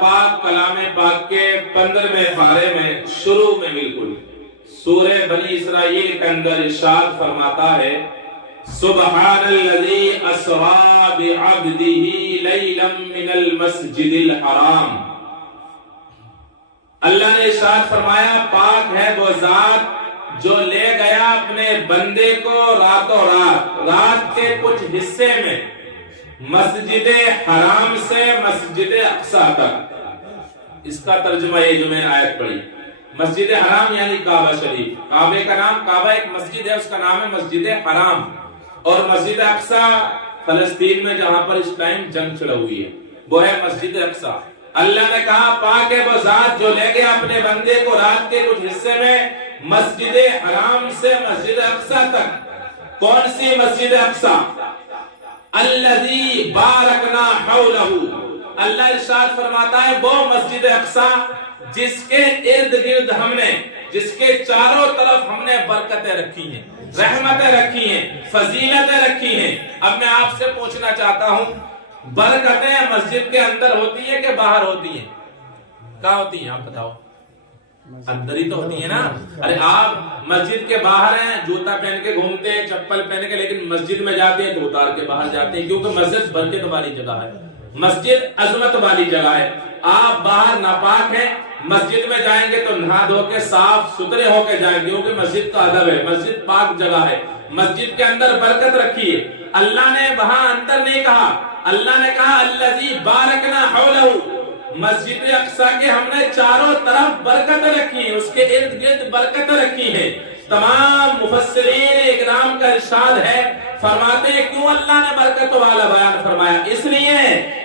پاک کلام پاک کے 15ویں پارے میں شروع میں بالکل سورہ بنی اسرائیل کے اندر ارشاد فرماتا ہے سبحان الذی اسری بعبدہ لیلا من المسجد الحرام. اللہ نے ارشاد فرمایا پاک ہے وہ ذات جو لے گیا اپنے بندے کو راتوں رات کے کچھ حصے میں مسجد حرام سے مسجد اقصی تک. اس کا ترجمہ یہ جو میں نے آیت پڑھی، مسجد حرام یعنی کعبہ شریف. کعبے کا نام کعبہ ایک مسجد ہے، اس کا نام ہے مسجد حرام. اور مسجد اقصی فلسطین میں جہاں پر اس ٹائم جنگ چل ہوئی ہے وہ ہے مسجد اقصی. اللہ نے کہا پاک ہے وہ ذات جو لے گیا اپنے بندے کو رات کے کچھ حصے میں مسجد حرام سے مسجد اقصی تک. کون سی مسجد اقصی؟ الذی بارکنا حولہ. اللہ ارشاد فرماتا ہے وہ مسجد اقصی جس کے ارد گرد ہم نے، جس کے چاروں طرف ہم نے برکتیں رکھی ہیں، رحمتیں رکھی ہیں، فضیلتیں رکھی ہیں. اب میں آپ سے پوچھنا چاہتا ہوں برکتیں مسجد کے اندر ہوتی ہیں کہ باہر ہوتی ہیں؟ کہاں ہوتی ہیں آپ بتاؤ؟ اندر ہی تو ہوتی ہے نا. ارے آپ مسجد کے باہر ہیں، جوتا پہن کے گھومتے ہیں، چپل پہن کے، لیکن مسجد میں جاتے ہیں تو اتار کے باہر جاتے ہیں، کیونکہ مسجد برکت والی جگہ ہے، مسجد عظمت والی جگہ ہے. آپ باہر ناپاک ہیں، مسجد میں جائیں گے تو نہا دھو کے صاف ستھرے ہو کے جائیں گے، کیونکہ مسجد کا ادب ہے، مسجد پاک جگہ ہے، مسجد کے اندر برکت رکھی ہے. اللہ نے وہاں اندر نہیں کہا، اللہ نے کہا الذی بارکنا حولہ. مسجد اقصی کے ہم نے چاروں طرف برکت رکھی ہے، اس کے ارد گرد برکت رکھی ہے. تمام مفسرین اکرام کا ارشاد ہے، فرماتے ہیں کیوں اللہ نے برکت والا بیان فرمایا؟ اس لیے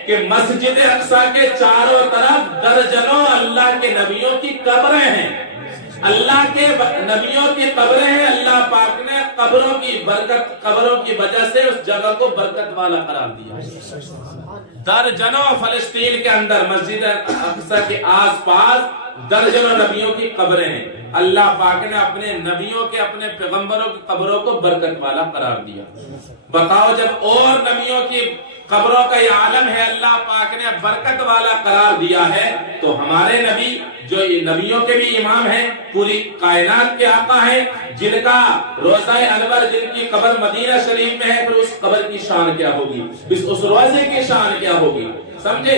کہ مسجد اقصی کے چاروں طرف درجنوں اللہ کے نبیوں کی قبریں ہیں، اللہ کے نبیوں کی قبریں ہیں. اللہ پاک نے قبروں کی برکت، قبروں کی وجہ سے اس جگہ کو برکت والا قرار دیا. درجنوں فلسطین کے اندر مسجد اقصی کے آس پاس درجنوں نبیوں کی قبریں ہیں. اللہ پاک نے اپنے نبیوں کے، اپنے پیغمبروں کی قبروں کو برکت والا قرار دیا. بتاؤ جب اور نبیوں کی قبروں کا یہ عالم ہے اللہ پاک نے برکت والا قرار دیا ہے، تو ہمارے نبی جو نبیوں کے بھی امام ہیں، پوری کائنات کے آقا ہیں، جن کا روضہ انور، جن کی قبر مدینہ شریف میں ہے، پھر اس قبر کی شان کیا ہوگی، اس روضے کی شان کیا ہوگی. سمجھے؟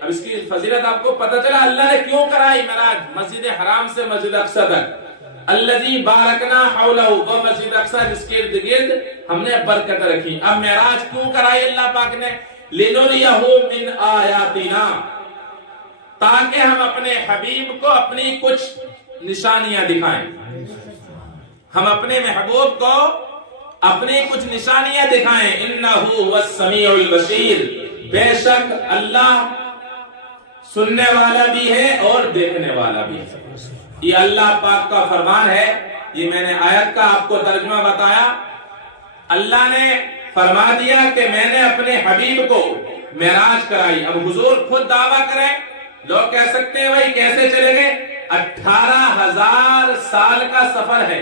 اب اس کی فضیلت آپ کو پتہ چلا اللہ نے کیوں کرائی معراج مسجد حرام سے مسجد اقصی تک. الذی بارکنا حولہ، وہ مسجد اقصی جس کے ارد گرد ہم نے برکت رکھی. اب معراج کیوں کرائی اللہ پاک نے؟ لنریہ من آیاتنا، تاکہ ہم اپنے حبیب کو اپنی کچھ نشانیاں دکھائیں. ہم اپنے محبوب کو اپنی کچھ نشانیاں دکھائیں. انہ هو السمیع البصیر، بے شک اللہ سننے والا بھی ہے اور دیکھنے والا بھی ہے. یہ اللہ پاک کا فرمان ہے. یہ میں نے آیت کا آپ کو ترجمہ بتایا. اللہ نے فرما دیا کہ میں نے اپنے حبیب کو معراج کرائی. اب حضور خود دعویٰ کریں، لوگ کہہ سکتے ہیں بھائی کیسے چلے گئے؟ 18,000 سال کا سفر ہے.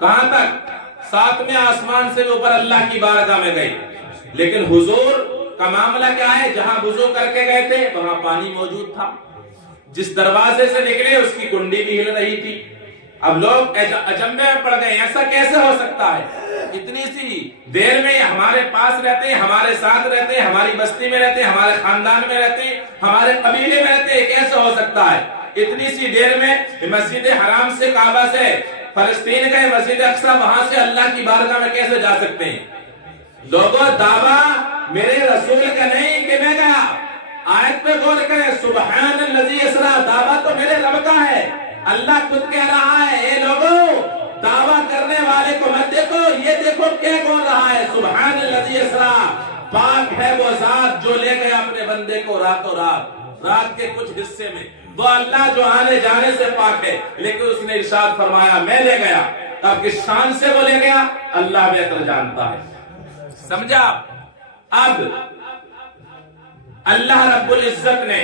کہاں تک؟ 7ویں آسمان سے اوپر اللہ کی بارگاہ میں گئے. لیکن حضور کا معاملہ کیا ہے؟ جہاں وضو کر کے گئے تھے وہاں پانی موجود تھا، جس دروازے سے نکلے اس کی کنڈی بھی ہل رہی تھی. اب لوگ اچنبے میں پڑ گئے، ایسا کیسے ہو سکتا ہے؟ اتنی سی دیر میں ہمارے پاس رہتے ہیں، ہمارے ساتھ رہتے ہیں، ہماری بستی میں رہتے ہیں، ہمارے خاندان میں رہتے ہیں، ہمارے قبیلے میں رہتے ہیں، کیسے ہو سکتا ہے؟ اتنی سی دیر میں مسجد حرام سے، کعبہ سے فلسطین گئے، مسجد اقصی، وہاں سے اللہ کی بارگاہ میں کیسے جا سکتے ہیں؟ لوگوں دعویٰ میرے رسول کا نہیں کہ میں گیا. آیت پہ غور کریں، سبحان الذی اسری، دعویٰ تو میرے رب کا ہے. اللہ خود کہہ رہا ہے اے لوگوں دعویٰ کرنے والے کو مت دیکھو، یہ دیکھو کہہ کون رہا ہے. سبحان الذی اسری، پاک ہے وہ ذات جو لے گیا اپنے بندے کو راتوں رات کے کچھ حصے میں. وہ اللہ جو آنے جانے سے پاک ہے، لیکن اس نے ارشاد فرمایا میں لے گیا. اب کس شان سے وہ لے گیا اللہ بہتر جانتا ہے. سمجھا؟ اب اللہ رب العزت نے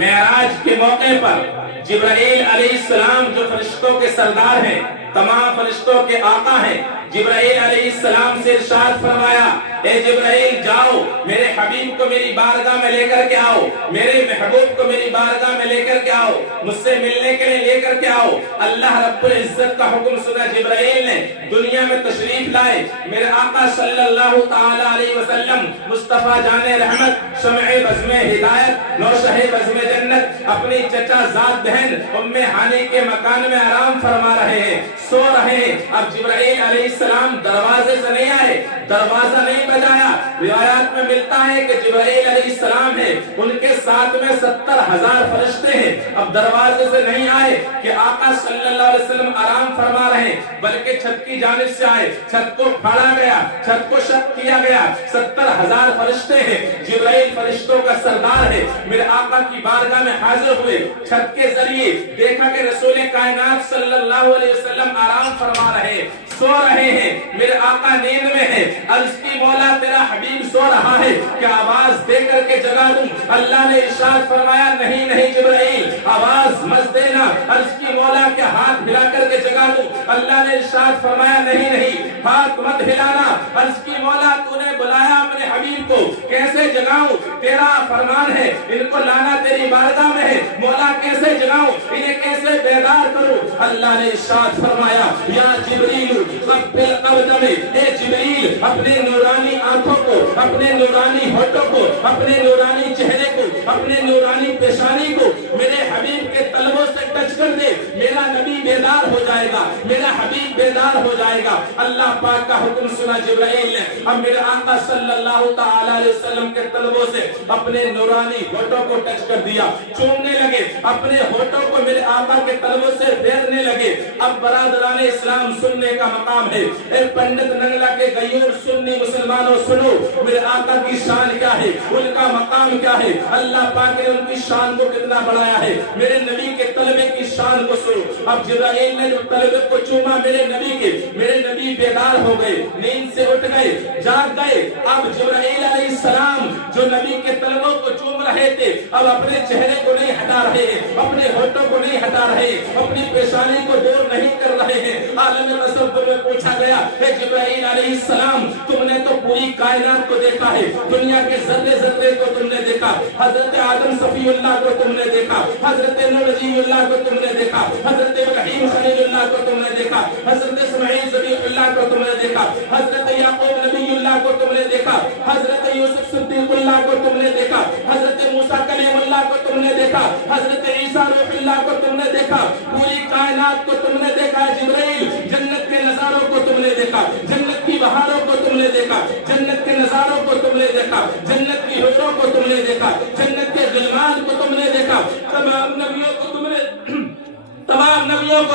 معراج کے موقع پر جبرائیل علیہ السلام جو فرشتوں کے سردار ہیں، تمام فرشتوں کے آقا ہیں، جبرائیل علیہ السلام سے ارشاد فرمایا اے جبرائیل جاؤ میرے حبیب کو میری بارگاہ میں لے کر کے آؤ، میرے محبوب کو میری بارگاہ میں لے کر کے آؤ، مجھ سے ملنے کے لیے لے کر کے آؤ۔ اللہ رب العزت کا حکم سنا جبرائیل نے، دنیا میں تشریف لائے، میرے آقا صلی اللہ تعالی علیہ وسلم مصطفیٰ جان رحمت، شمع بزم ہدایت، نوشہ بزم جنت، اپنی چچا زاد بہن ام ہانی کے مکان میں آرام فرما رہے ہیں، سو رہے ہیں۔ اب جبرائیل علیہ السلام دروازے سے نہیں آئے، دروازہ نہیں بجایا۔ روایات میں ملتا ہے کہ جبرائیل علیہ السلام ہے، ان کے ساتھ میں 70,000 فرشتے ہیں۔ اب دروازے سے نہیں آئے کہ آقا صلی اللہ علیہ وسلم آرام فرما رہے ہیں، بلکہ چھت کی جانب سے آئے، چھت کو پھاڑا گیا، چھت کو شق کیا گیا، 70,000 فرشتے ہیں، جبرائیل فرشتوں کا سردار ہے، میرے آقا کی بارگاہ میں حاضر ہوئے، چھت کے ذریعے دیکھا کہ رسول کائنات صلی اللہ علیہ وسلم آرام فرما رہے ہیں، سو رہے ہیں، میرے آقا نیند میں ہے۔ عرض کی مولا تیرا حبیب سو رہا ہے، کہ آواز دے کر کے جگا دوں؟ اللہ نے ارشاد فرمایا نہیں نہیں جبرائیل آواز مت دینا۔ عرض کی مولا کے ہاتھ ہلا کر کے جگا دوں؟ اللہ نے ارشاد فرمایا نہیں نہیں ہاتھ مت ہلانا۔ عرض کی مولا تو نے بلایا اپنے حبیب کو، کیسے جگاؤں؟ تیرا فرمان ہے ان کو لانا تیری بارگاہ میں ہے، مولا کیسے جگاؤں؟ انہیں کیسے بیدار کروں؟ اللہ نے ارشاد فرمایا یا جبریل قبل قدم، اے جبریل اپنے نورانی آنکھوں کو، اپنے نورانی ہونٹوں کو، اپنے نورانی چہرے کو، اپنے نورانی پیشانی کو میرے حبیب کے تلووں سے ٹچ کر دے، میرا نبی بیدار ہو جائے گا، میرا حبیب بیدار ہو جائے گا۔ اللہ پاک کا حکم سنا جبرائیل نے، اب میرے آقا صلی اللہ تعالی علیہ وسلم کے تلووں سے اپنے نورانی ہونٹوں کو ٹچ کر دیا، چومنے لگے، اپنے ہونٹوں کو میرے آقا کے تلووں سے پھیرنے لگے۔ اب برادران اسلام سننے کا مقام ہے، اے پنڈت ننگلا کے غیور سنی مسلمانوں سنو، میرے آقا کی شان کیا ہے، ان کا مقام کیا ہے، اللہ پاک نے ان کی شان کو کتنا بڑھایا ہے، میرے نبی کے طلبے کی شان کو سنو۔ اب جبرائیل نے جو طلبے کو چوما میرے نبی کے، میرے نبی بیدار ہو گئے، نیند سے اٹھ گئے، جاگ گئے۔ اب جبرائیل علیہ السلام جو نبی کے طلبوں کو چوم رہے تھے، اب اپنے چہرے کو نہیں ہٹا رہے ہیں، اپنے ہونٹوں کو نہیں ہٹا رہے ہیں، اپنی پیشانی کو دور نہیں کر رہے ہیں۔ عالم تصور میں پوچھا گیا، اے جبرائیل علیہ السلام تم نے تو پوری کائنات کو دیکھا ہے، دنیا کے ذرے ذرے کو تم نے دیکھا، حضرت آدم صفی اللہ کو تم نے دیکھا، حضرت نوح نجی اللہ کو تم نے دیکھا، حضرت ابراہیم خلیل اللہ کو تم نے دیکھا، حضرت اسماعیل ذبیح اللہ کو تم نے دیکھا، حضرت یعقوب نبی اللہ کو تم نے دیکھا، حضرت یوسف صدیق اللہ کو تم نے دیکھا، حضرت موسیٰ کلیم اللہ کو تم نے دیکھا، حضرت عیسیٰ روح اللہ کو تم نے دیکھا، پوری کائنات کو تم نے دیکھا۔ جبرائیل جنت کے نظاروں کو تم نے دیکھا، جنت کی بہاروں کو تم نے دیکھا، جنت کے نظاروں کو تم نے دیکھا، جنت کی حوروں کو تم نے دیکھا، جنت کے غلمان کو تم نے دیکھا، تمام نبیوں کو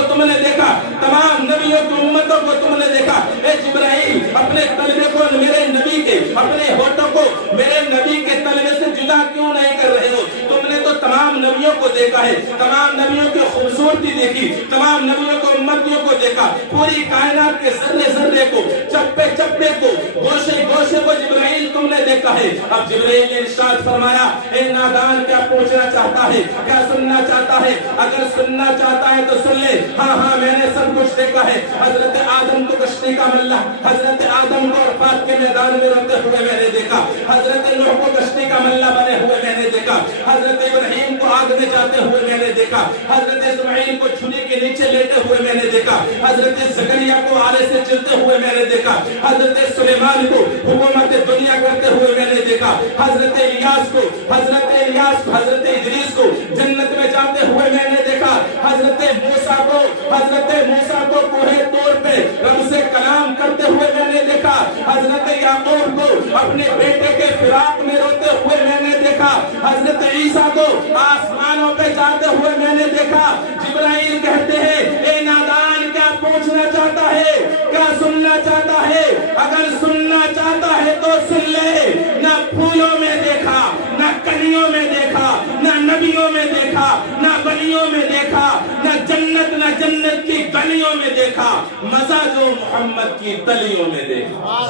تم نے دیکھا، تمام نبیوں کی امتوں کو تم نے دیکھا۔ اے جبرائیل اپنے طلبے کو میرے نبی کے، اپنے ہونٹوں کو میرے نبی کے طلبے سے جدا کیوں نہیں کر رہے ہو؟ تم نے تو تمام نبیوں کو دیکھا ہے، تمام نبیوں کی خوبصورتی دیکھی، تمام نبیوں کو امتیوں کو دیکھا، پوری کائنات کے ذرے ذرے کو، چپے چپے کو، گوشے گوشے کو جبرائیل تم نے دیکھا ہے۔ اب جبرائیل نے ارشاد فرمایا، اے نادان کیا پوچھنا چاہتا ہے، کیا سننا چاہتا ہے؟ اگر سننا چاہتا ہے تو سن لے، ہاں ہاں میں نے سب کچھ دیکھا ہے۔ حضرت آدم کو کشتی کا ملہ، حضرت آدم کو عرفات کے میدان میں روتے ہوئے میں نے دیکھا، حضرت نوح کو کشتی کا ملہ بنے ہوئے میں نے دیکھا، حضرت ابراہیم کو آگ میں جاتے ہوئے میں نے دیکھا، حضرت اسماعیل کو چھری کے نیچے لیٹے ہوئے میں نے دیکھا، حضرت زکریا کو آلے سے چلتے ہوئے میں نے دیکھا، حضرت سلیمان کو حکومت دنیا کرتے ہوئے میں نے دیکھا، حضرت الیاس کو، حضرت ادریس کو جنت میں جاتے ہوئے میں نے دیکھا، حضرت موسیٰ کو کوہ طور پہ رب سے کلام کرتے ہوئے میں نے دیکھا، حضرت یعقوب کو اپنے بیٹے کے فراق میں روتے ہوئے میں نے دیکھا، حضرت عیسیٰ کو آسمانوں پہ جاتے ہوئے میں نے دیکھا۔ جبرائیل کہتے ہیں، اے نادان کیا پوچھنا چاہتا ہے، کیا سننا چاہتا ہے؟ اگر سننا چاہتا ہے تو سن لے، نہ پھولوں میں دیکھا، نہ کلیوں میں دیکھا، نہ نبیوں میں دیکھا، نہ بلیوں میں دیکھا، نہ جنت کی گلیوں میں دیکھا، مزہ جو محمد کی تلیوں میں دیکھا۔